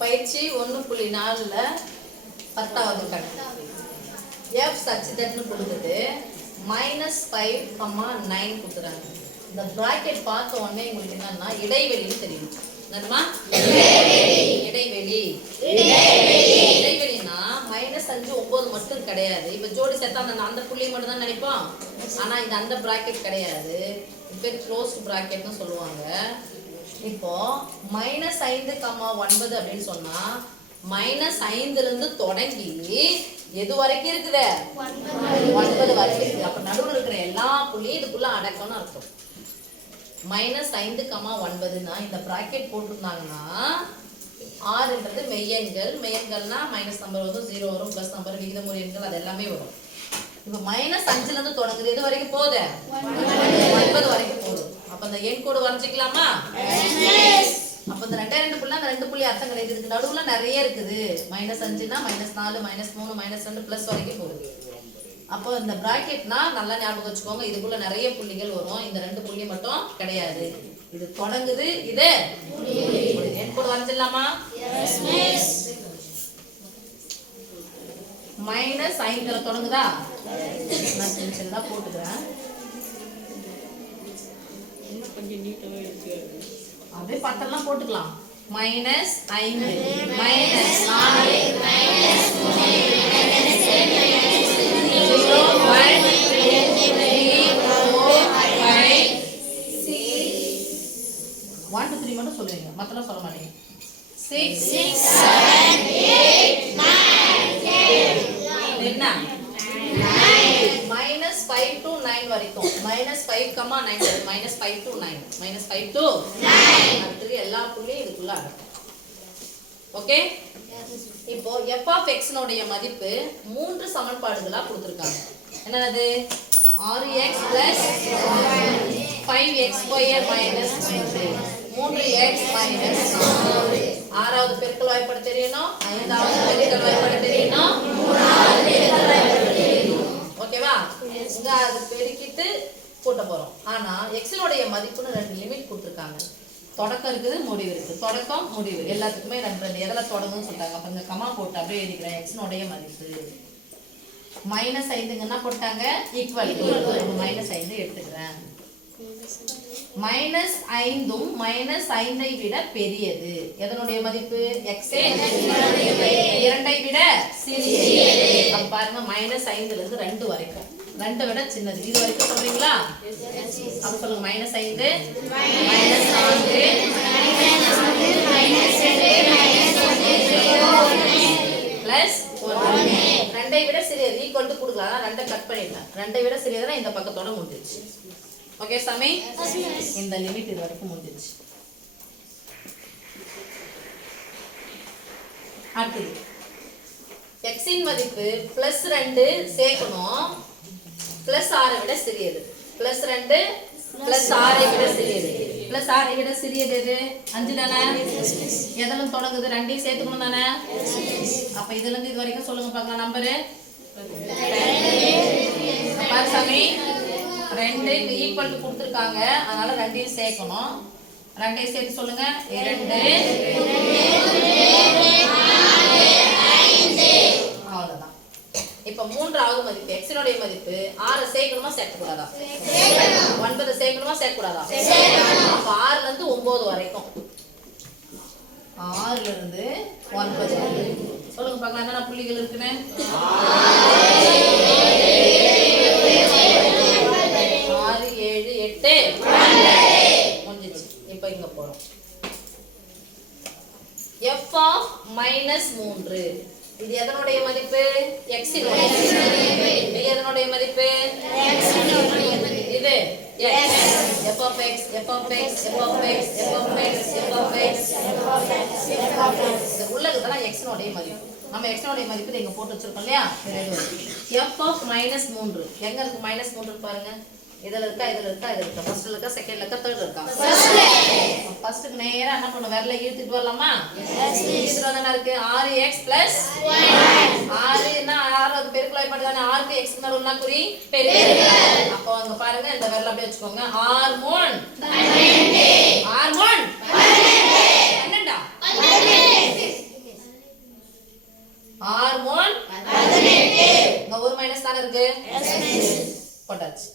பயிற்சி 1.4ல 10வது கணக்கு f such that கொடுத்துட்டு -5, 9 கொடுத்துறாங்க. இந்த பிராக்கெட் பார்த்த உடனே உங்களுக்கு என்னன்னா இடைவெளின்னு தெரியும். என்னமா இடைவெளி இடைவெளினா -5 9 மட்டும் கிடையாது. இப்ப ஜோடி சேர்த்தா அந்த புள்ளி மட்டும் தான் நினைப்போம். ஆனா இது அந்த பிராக்கெட் கிடையாது. இப்போ க்ளோஸ்ட் பிராக்கெட்னு சொல்லுவாங்க. இப்போ -5, 9 அப்படின்னு சொன்னா -5ல இருந்து தொடங்கி எது வரைக்கும் இருக்குது 9 வரைக்கும் இருக்குது. அப்ப நடுவுல இருக்கிற எல்லா புள்ளியும் இதுக்குள்ள அடக்கம்னு அர்த்தம். -5, 9னா இந்த பிராக்கெட் போட்டிருந்தாங்கன்னா ஆறுன்றது மெய்யெண்கள்னா மைனஸ் நம்பர் வரும், 0 வரும், பிளஸ் நம்பர், விகிதமுறு எண்கள் அது எல்லாமே வரும். இப்போ -5ல இருந்து தொடங்குது எது வரைக்கும் போகுது 9 வரைக்கும் போகுது. அப்ப அந்த எண் கோடு வரைஞ்சிக்கலாமா? அப்ப இந்த 2 புள்ளி அந்த 2 புள்ளி அர்த்தம் கிடையாது. இதுக்கு நடுவுல நிறைய இருக்குது. -5னா -4, -3, -2 பிளஸ் வரைக்கும் போகுது. அப்போ இந்த பிராக்கெட்னா நல்லா ஞாபகம் வச்சுக்கோங்க. இதுக்குள்ள நிறைய புள்ளிகள் வரும். இந்த 2 புள்ளி மட்டும் கிடையாது. இது தொடங்குது, இது எண் கோடு வரைஞ்சிடலாமா? -5ல தொடங்குதா? நான் டென்ஷன்ல போட்டுக்கிறேன். அப்படியே பத்தெல்லாம் போட்டுக்கலாம். -5 -4 1 2 3 மட்டும் சொல்லுவீங்க, மத்தெல்லாம் சொல்ல மாட்டீங்க. 6 7 8 9 என்ன -5 to 9 வரைக்கும். -5, 9 -5 to 9 -5 to 9 அடுத்து எல்லா புள்ளியும் இதுக்குள்ள அடக்கும். ஓகே. இப்போ f of x னுடைய மதிப்பு 3 சமன்பாடுகளா கொடுத்திருக்காங்க. என்னது? 6x + 5x² - 3 3x - 4 ஆறாவது பெருக்கல் வாய்ப்பாடு தெரியணும், ஐந்தாவது பெருக்கல் வாய்ப்பாடு தெரியணும், மூணாவது பெருக்கல் வாய்ப்பாடு தெரியணும். ஓகேவா? இங்க அது பெருக்கிட்டு கூட்ட போறோம். ஆனா x னுடைய மதிப்புன்னு 2 லிமிட் கொடுத்திருக்காங்க. தொடக்கம் இருக்குது, முடிவு இருக்கு. தொடக்கம் முடிவு எல்லாத்துக்குமே 2 எதல தொடங்கும்னு சொல்றாங்க. அப்ப இந்த கமா போட்டு அப்படியே எழுதிக்கிறேன். x னுடைய மதிப்பு -5 என்ன போட்டாங்க? ஈக்குவல் டு -5 எடுத்துக்கிறேன். -5ம் -5ஐ விட பெரியது. எதனுடைய மதிப்பு? x 2ஐ விட சிறியது. அப்ப பாருங்க -5ல இருந்து 2 வரைக்கும் 2 விட சின்னது. இது வரைக்கும் சொல்றீங்களா? அப்ப சொல்லுங்க. -5 -4 +1 2ஐ விட சிறியது ஈக்குவல் டு கொடுக்கலாம். 2ஐ கட் பண்ணிட்டேன். 2ஐ விட சிறியதுனா இந்த பக்கத்தோட முடிஞ்சிருச்சு. ஓகே சாமி? இந்த லிமிட் இது வரைக்கும் முடிஞ்சிருச்சு. அடுத்து x இன் மதிப்பு +2 சேர்க்கணும். +6 விட சிறியது. +2 +6 விட சிறியது. +6 விட சிறியது எது? 5 தானே? எதெல்லாம் தொடங்குது? 2ஐயும் சேர்த்துக்கணும் தானே? அப்ப இதுல இருந்து இது வரைக்கும் சொல்லுங்க பார்க்கலாம். நம்பரு பாரு சாமி. 2 ஈக்குவல் டு கொடுத்துருக்காங்க. அதனால 2ஐயும் சேர்க்கணும். 2ஐயும் சேர்த்து சொல்லுங்க. 2 அவ்வளவுதான். இப்ப மூன்றாவது மதிப்பு x னுடைய மதிப்பு 6 சேர்க்கணுமா சேர்க்கக்கூடாதா? 9 சேர்க்கணுமா சேர்க்கக்கூடாதா? அப்ப 6ல இருந்து 9 வரைக்கும். 6ல இருந்து 9 சொல்லுங்க பார்க்கலாம். என்னென்ன புள்ளிகள் இருக்குன்னு? 6 7 8 முடிஞ்சிச்சு. இப்ப இங்க போறோம். f of -3 இது எதனுடைய மதிப்பு? x னுடைய மதிப்பு. இது எதனுடைய மதிப்பு? x னுடைய மதிப்பு. இது x f of x f of x f of x f of x f of x f of x இது உள்ளதுதான் x னுடைய மதிப்பு. நம்ம x னுடைய மதிப்பு இங்க போட்டு வச்சிருக்கோம் இல்லையா? f of -3 எங்க இருக்கு? -3 பாருங்க. இதுல இருக்கா, இதுல இருக்கா, இதுல இருக்கா? ஃபர்ஸ்ட்ல இருக்கா, செகண்ட்ல இருக்கா, தேர்ட்ல இருக்கா? ஃபர்ஸ்ட்க்கு நேரா என்ன பண்ணணும்? விரல இழுத்துட்டு வரலாமா? இழுத்துட்டு வந்தா என்ன இருக்கு? 6x + 1 6 னா 6வது பெருக்கல் வாய்ப்பாடு தானே. 6க்கு x நடுவுல குறி பெருக்கல். அப்போ அங்க பாருங்க இந்த விரல அப்படியே வச்சுக்கோங்க. 6 3 12 6 3 12 12 R1 18. இங்க ஒரு மைனஸ் தான இருக்கு போட்டாச்சு.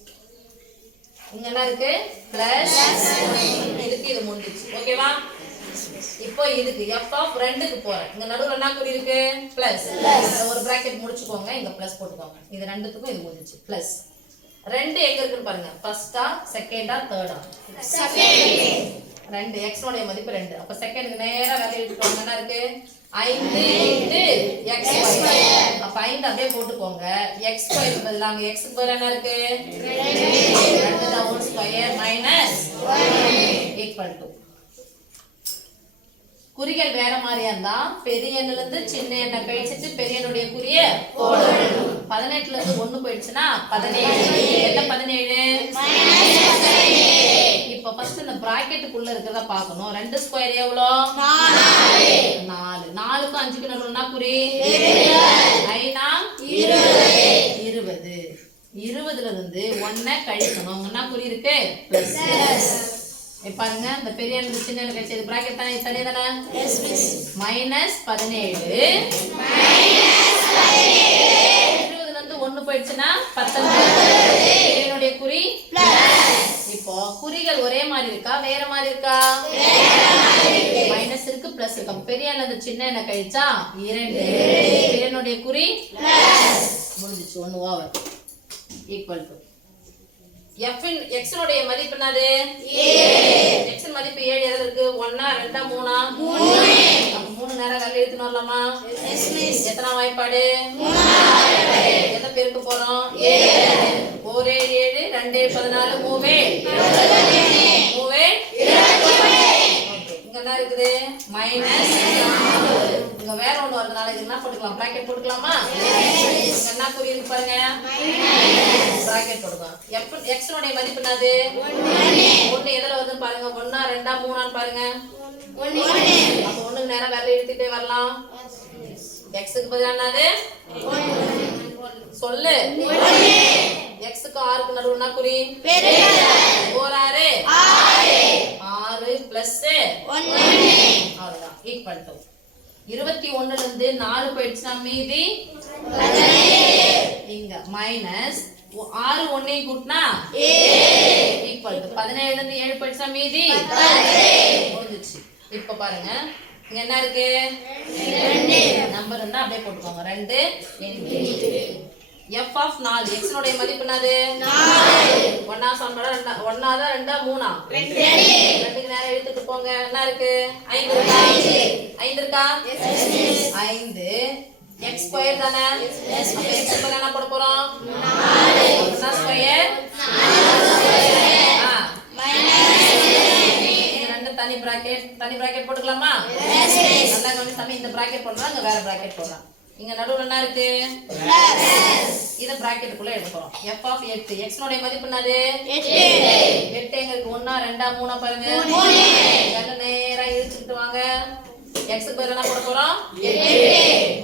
இங்க என்ன இருக்கு பிளஸ் இதுக்கு இது முடிஞ்சிச்சு. ஓகேவா? இப்போ இதுக்கு f ஆஃப் 2க்கு போறேன். இங்க நடுவுல என்ன குறி இருக்கு பிளஸ் ஒரு பிராக்கெட் முடிச்சுக்கோங்க. இங்க பிளஸ் போட்டுக்கோங்க. இது ரெண்டுத்துக்கும் இது முடிஞ்சிச்சு பிளஸ் 2 எங்க இருக்குன்னு பாருங்க. ஃபர்ஸ்டா செகண்டா தேர்டா? செகண்ட். 2 x உடைய மதிப்பு 2. அப்ப செகண்ட்க்கு நேரா வேல்யூ எடுத்துக்கோங்க. என்ன இருக்கு 5 * x ஸ்கொயர். அப்ப 5 அப்படியே போட்டுக்கோங்க. x ஸ்கொயர் பதிலா அங்க x க்கு பதிலா என்ன இருக்கு 2 தான் whole square minus 1 equal to குறிகள் வேற மாதிரியா இருந்தா பெரிய எண்ணில இருந்து சின்ன எண்ணை கழிச்சிட்டு பெரிய எண்ணுடைய குறிய போடணும். 18ல இருந்து 1 போயிடுச்சுனா 17. என்ன 17 இப்போ ஃபர்ஸ்ட் இந்த பிராக்கெட்டுக்குள்ள இருக்கறத பார்க்கணும். 2 ஸ்கொயர் எவ்வளோ 4. 4க்கு 5க்கு நடுவுல குறி 5 20. 20ல இருந்து 1 கழிக்கணும். என்ன குறி இருக்கு பிளஸ். பாருங்க இந்த பெரிய எண் சின்ன எண் கழிச்சது பிராக்கெட் தானே தனியா தானே மைனஸ் 17 20ல இருந்து 1 போயிடுச்சுனா 19 என்னுடைய குறி பிளஸ். இப்போ குறிகள் ஒரே மாதிரி இருக்கா வேற மாதிரி இருக்கா மைனஸ் இருக்கு பிளஸ் இருக்கு. அப்ப பெரிய எண்ல இருந்து சின்ன எண்ணை கழிச்சா 2 என்னுடைய குறி பிளஸ் முடிஞ்சிச்சு. 1 over equal to f in x உடைய மதிப்பு என்னது 7. x இன் மதிப்பு 7 எதுல இருக்கு 1 2 3 அப்ப 3 நேரா வேல்யூ எடுத்துட்டு வரலாமா எஸ் மிஸ். எத்தனை வாய்ப்பாடு 3 வாய்ப்பாடு. எதை பெருக்க போறோம் 7 4 7 2 14 3 இங்க என்ன இருக்குது மைனஸ். இங்க வேற ஒண்ணு வரதுனால இது என்ன போட்டுக்கலாம் பிராக்கெட் போட்டுக்கலாமா இங்க என்ன குறி இருக்கு பாருங்க பிராக்கெட் போடுங்க. x உடைய மதிப்பு என்னது 1 எதுல வருதுன்னு பாருங்க 1 2 3 பாருங்க 1. அப்ப 1க்கு நேரா வேல்யூ எடுத்துட்டே வரலாம். x க்கு பதிலா என்னது 1 சொல்லு 1. x க்கு r க்கு நடுவுல என்ன குறி பெருக்கல் 4 6 பிளஸ் 1 அவ்வளவுதான் ஈக்குவல் டு 21ல இருந்து 4 போயிடுச்சுனா மீதி 17. இங்க மைனஸ் 6 1 கூட்டினா 7 ஈக்குவல் டு 17ல இருந்து 7 போயிடுச்சுனா மீதி 10 முடிஞ்சிச்சு. இப்போ பாருங்க இங்க என்ன இருக்கு 2 நம்பர் இருந்தா அப்படியே போட்டுக்கோங்க 2 f ஆஃப் 4 x உடைய மதிப்பு என்னது 4. 1 சமன்பாடு 1 ஆ 2 3 ஆ 2 2க்கு நேரா எடுத்துட்டு போங்க. என்ன இருக்கு 5 இருக்கா 5 இருக்கா எஸ் மிஸ் 5 x ஸ்கொயர் தானே எஸ் அப்ப x க்கு என்ன போட போறோம் 4 ஸ்கொயர் 4 மைனஸ் தனி பிராக்கெட் போட்டுக்கலாமா எஸ் மிஸ். நல்லா கவனிச்சாம இந்த பிராக்கெட் போடுறோம் அங்க வேற பிராக்கெட் போடுறோம். இங்க நடுவுல என்ன இருக்கு பிளஸ். இத பிராக்கெட்டுக்குள்ள எடுக்க போறோம். f ஆஃப் 8 x உடைய மதிப்பு என்னது 8 எங்க இருக்கு 1 2 3 பாருங்க 3 எல்லாம் நேரா இழுச்சிட்டு வாங்க. x க்கு பதிலா என்ன போட போறோம் 8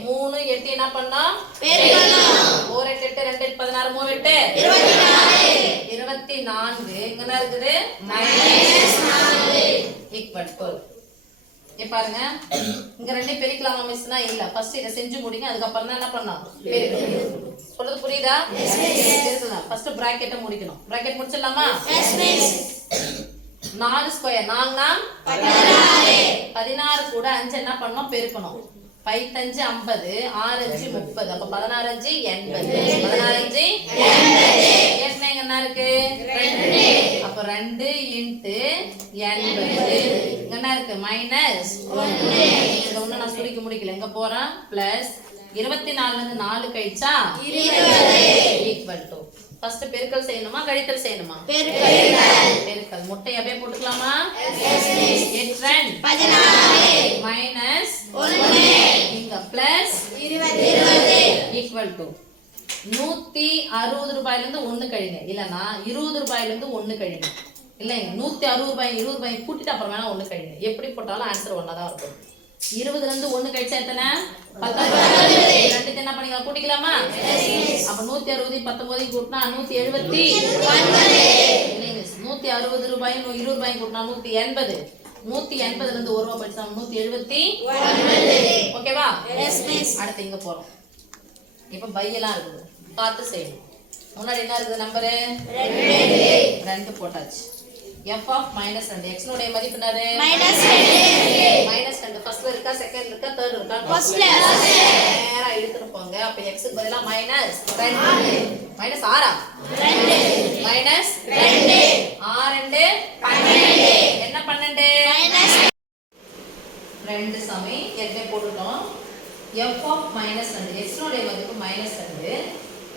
3 8 என்ன பண்ணா பெருக்கணும் 4 8 2 8 16 3 8 24 இங்க என்ன இருக்குது -4 ஈக்குவல் டு இங்க பாருங்க இங்க ரெண்டே பெருக்கலாமா மிஸ்னா இல்ல ஃபர்ஸ்ட் இத செஞ்சு முடிங்க. அதுக்கு அப்புறம் தான் என்ன பண்ணனும் பெருக்கணும். சொல்றது புரியுதா எஸ் மிஸ். பெருக்கணும் ஃபர்ஸ்ட் பிராக்கெட்ட முடிக்கணும். பிராக்கெட் முடிச்சிடலாமா எஸ் மிஸ். 4 ஸ்கொயர் 4 16 கூட 5 என்ன பண்ணனும் பெருக்கணும். 5 5 50 6 5 30 அப்ப 16 5 80 16 5 80 ஏற்கனவே என்ன இருக்கு 2 அப்ப 2 * 80 என்ன இருக்கு மைனஸ் 1 இத ஒண்ணு நான் சுருக்கி முடிக்கல. எங்க போறேன் பிளஸ் 24ல இருந்து 4 கழிச்சா 20 ஈக்குவல் டு ஃபர்ஸ்ட் பெருக்கல் செய்யணுமா கழித்தல் செய்யணுமா பெருக்கல் முட்டை அப்படியே போட்டுக்கலாமா எஸ் மிஸ் 8 16 மைனஸ் 1 இங்க பிளஸ் 20 ஈக்குவல் டு 160 ரூபாயில இருந்து 1 கழிங்க இல்லனா 20 ரூபாயில இருந்து 1 கழிங்க இல்லங்க 160 ரூபாய் 20 ரூபாய் கூட்டிட்டு அப்புறம் வேணா 1 கழிங்க. எப்படி போட்டாலும் ஆன்சர் ஒண்ணா தான் இருக்கும். 20ல இருந்து 1 கழிச்சா எத்தனை 19 ரெண்டுக்கு என்ன பண்ணீங்க கூட்டிக்கலாமா அப்ப 160 19 கூட்டினா 179 இல்லங்க 160 ரூபாய் 20 ரூபாய் கூட்டினா 180 180 இருந்து 1 ரூபா படிச்சா 179. ஓகேவா? Yes miss. அடுத்து இங்க போறோம். இப்போ பை எல்லாம் இருக்குது. பார்த்து செய்யணும். முன்னாடி என்ன இருக்குது நம்பர்? 2 போட்டாச்சு. f of -2 x னுடைய மதிப்பு என்னது? -2. ஃபர்ஸ்ட்ல இருக்கா, செகண்ட்ல இருக்கா, தேர்ட் இருக்கா? ஃபர்ஸ்ட்ல. நேரா இழுத்துட்டு போங்க. அப்ப x க்கு பதிலா -2. -6 -2. -2 12. என்ன 12? ரெண்டு சாமி ஏற்கனவே போட்டுட்டோம். f of -2 x னுடைய மதிப்பு -2.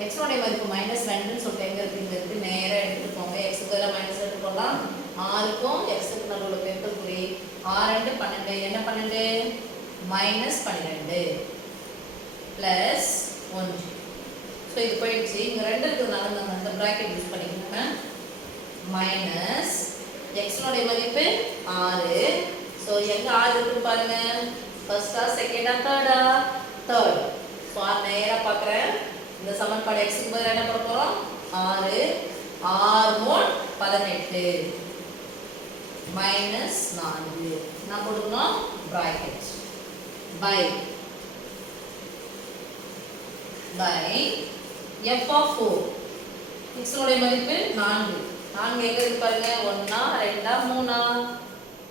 x னுடைய மதிப்பு -2ன்னு சொல்லிட்டு எங்க இருக்கு? இங்க இருக்கு. நேரா எடுத்துட்டு போங்க. x க்கு பதிலா -2 போடலாம். 6க்கும் x க்கு நடுவுல பெருக்கல் குறி. 6 2 12. என்ன 12? -12 பிளஸ் 1. ஸோ இது போயிடுச்சு. இங்க 2 இருக்கிறதுனால நம்ம அந்த பிராக்கெட் யூஸ் பண்ணிக்கோங்க. மைனஸ் x னுடைய மதிப்பு 6. ஸோ எங்க 6 இருக்குன்னு பாருங்க. ஃபர்ஸ்டா, செகண்டா, தேர்டா? தேர்ட். ஸோ நேரா பார்க்குறேன். இந்த சமன்பாடு x க்கு பதிலா என்ன பண்ண போறோம்? 6 6 18 -4. நான் போட்டுக்கணும் bracket by f of 4. x னுடைய மதிப்பு 4. 4 எங்க இருக்கு பாருங்க? 1 2 3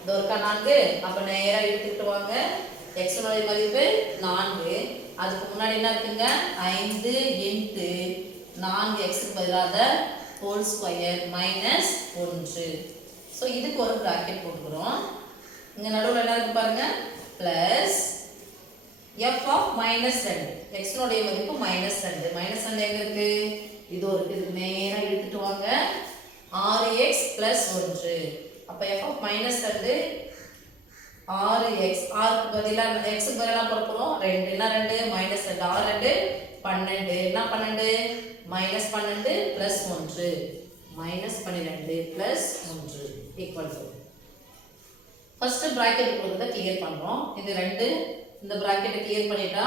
இதோர்க்கா 4. அப்ப நேரா எடுத்துட்டு வாங்க. x னுடைய மதிப்பு 4. அதுக்கு முன்னாடி என்ன இருக்குங்க? 5 இன்டு 4x க்கு பதிலாக ஹோல் ஸ்கொயர் -1. ஸோ இதுக்கு ஒரு பிராக்கெட் போட்டுக்கிறோம். இங்க நடுவில் என்ன இருக்கு பாருங்க? Plus f of -2. x னுடைய மதிப்பு -2. -2 எங்க இருக்கு? இதோ இருக்கு. இதுக்கு நேரா இழுத்துட்டு வாங்க. 6x + 1. அப்ப f of -2 6x. 6 க்கு பதிலா x க்கு பதிலா போட போறோம். 2 என்ன 2 -2 6 2 12. என்ன 12? -12 + 1. -12 + 1 ஈக்குவல் டு ஃபர்ஸ்ட் பிராக்கெட் கொடுக்கிறத கிளியர் பண்றோம். இது 2 இந்த பிராக்கெட்டை கிளியர் பண்ணிட்டா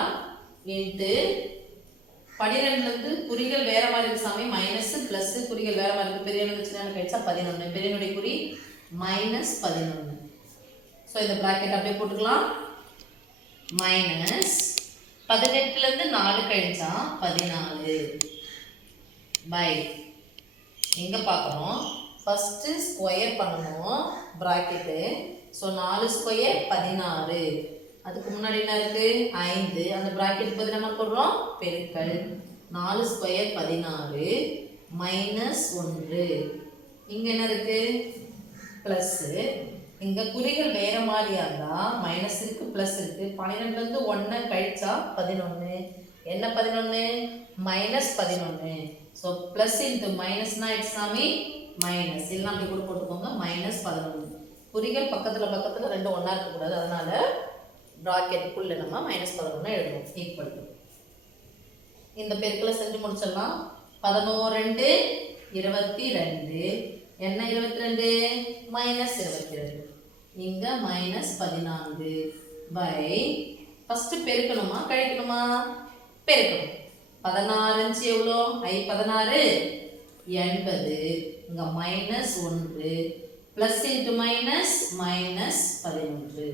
இன்டு 12ல இருந்து குறிகள் வேற மாதிரி இருக்கு சாமி. மைனஸ் பிளஸ் குறிகள் வேற மாதிரி இருக்கு. பெரிய நம்பர் சின்ன நம்பர் கழிச்சா 11. பெரியனுடைய குறி -11. ஸோ இந்த பிராக்கெட் அப்படியே போட்டுக்கலாம். மைனஸ் 18ல இருந்து 4 கழிச்சா 14 பை எங்க பார்க்கறோம்? ஃபர்ஸ்ட் ஸ்கொயர் பண்ணனும் பிராக்கெட். So 4 square 16. அதுக்கு முன்னாடி என்ன இருக்கு? 5. அந்த பிராக்கெட் பதிலா என்ன போடுறோம்? பெருக்கல் 4 ஸ்கொயர் 16 -1. இங்க என்ன இருக்கு? பிளஸ். இங்க குறிகள் வேற மாதிரியா இருந்தா மைனஸ் இருக்கு பிளஸ் இருக்கு. 12ல இருந்து 1 கழிச்சா 11. என்ன 11? -11. ஸோ பிளஸ் இன்டு மைனஸ்னா இட்ஸ் சாமி மைனஸ். இல்லைன்னா அப்படி கூட போட்டுக்கோங்க. -11. குறிகள் பக்கத்துல ரெண்டு ஒன்றா இருக்கக்கூடாது. அதனால ப்ராக்கெட்டுக்குள்ள நம்ம -11 எழுதுவோம். ஈக்குவல் டு இந்த பெருக்கலை செஞ்சு முடிச்சிடலாம். 11 22. என்ன 22? -22. இங்க -14 பை ஃபர்ஸ்ட் பெருக்கணுமா கழிக்கணுமா? பெருக்கணும். 16 எவ்வளோ? 16 80. இங்க -1 plus into minus -11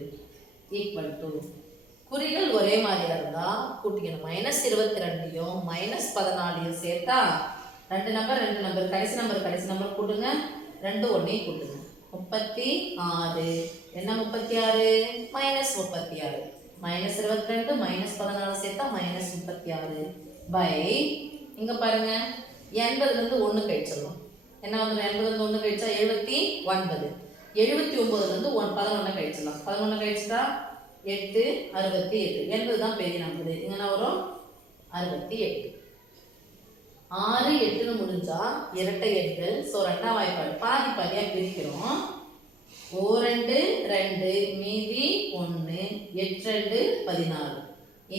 equal to குறிகள் ஒரே மாதிரியா இருந்தா கூட்டிக்கணும். -22யும் -14யும் சேர்த்தா ரெண்டு நம்பர் கடைசி நம்பர் கூட்டுங்க. 2 1 கூட்டுங்க. 36. என்ன 36? -36. -22 -14 சேர்த்தா -36 பை இங்க பாருங்க 80ல இருந்து 1 கழிச்சிடலாம். என்ன வந்து 80ல இருந்து 1 கழிச்சா 79. 79ல இருந்து 11 கழிச்சிடலாம். 11 கழிச்சிட்டா 8 68. 80 தான் பெரிய நம்பர். இங்க என்ன வரும்? 68. 6 8ன்னு முடிஞ்சா இரட்டை எண்கள். ஸோ ரெண்டாம் வாய்ப்பாடு பாதி பாதியா பிரிக்கிறோம். 2 2 மீதி 1 8 2 16.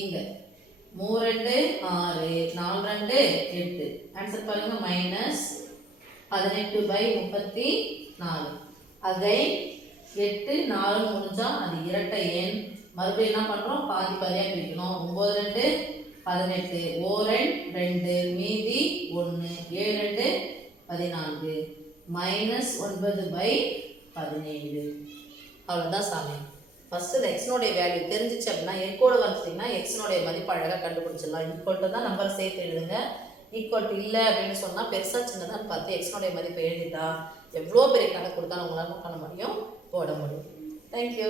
இங்க 3 2 6 4 2 8. ஆன்சர் பாருங்க -18/34. அகைன் 8 4 முடிஞ்சா அது இரட்டை எண். மறுபடியும் என்ன பண்றோம்? பாதி பாதியா பிரிக்கணும். 9 2 18. 1 2 மீதி 1 7 2 14. -9/17. அவ்வளோதான் சாமி. ஃபஸ்ட்டு இந்த எக்ஸ்னுடைய வேல்யூ தெரிஞ்சிச்சு அப்படின்னா எக்கோடு வந்துட்டிங்கன்னா எக்ஸ்னுடைய மதிப்பு அழகாக கண்டுபிடிச்சிடலாம். ஈக்குவல் தான் நம்பர் சேர்த்து எழுதுங்க. ஈக்குவல் இல்லை அப்படின்னு சொன்னால் பெருசாக சின்னதான்னு பார்த்து எக்ஸ்னுடைய மதிப்பை எழுதிட்டா எவ்வளோ பெரிய கணக்கு கொடுத்தாலும் உங்களால் பண்ண முடியும், போட முடியும். தேங்க்யூ.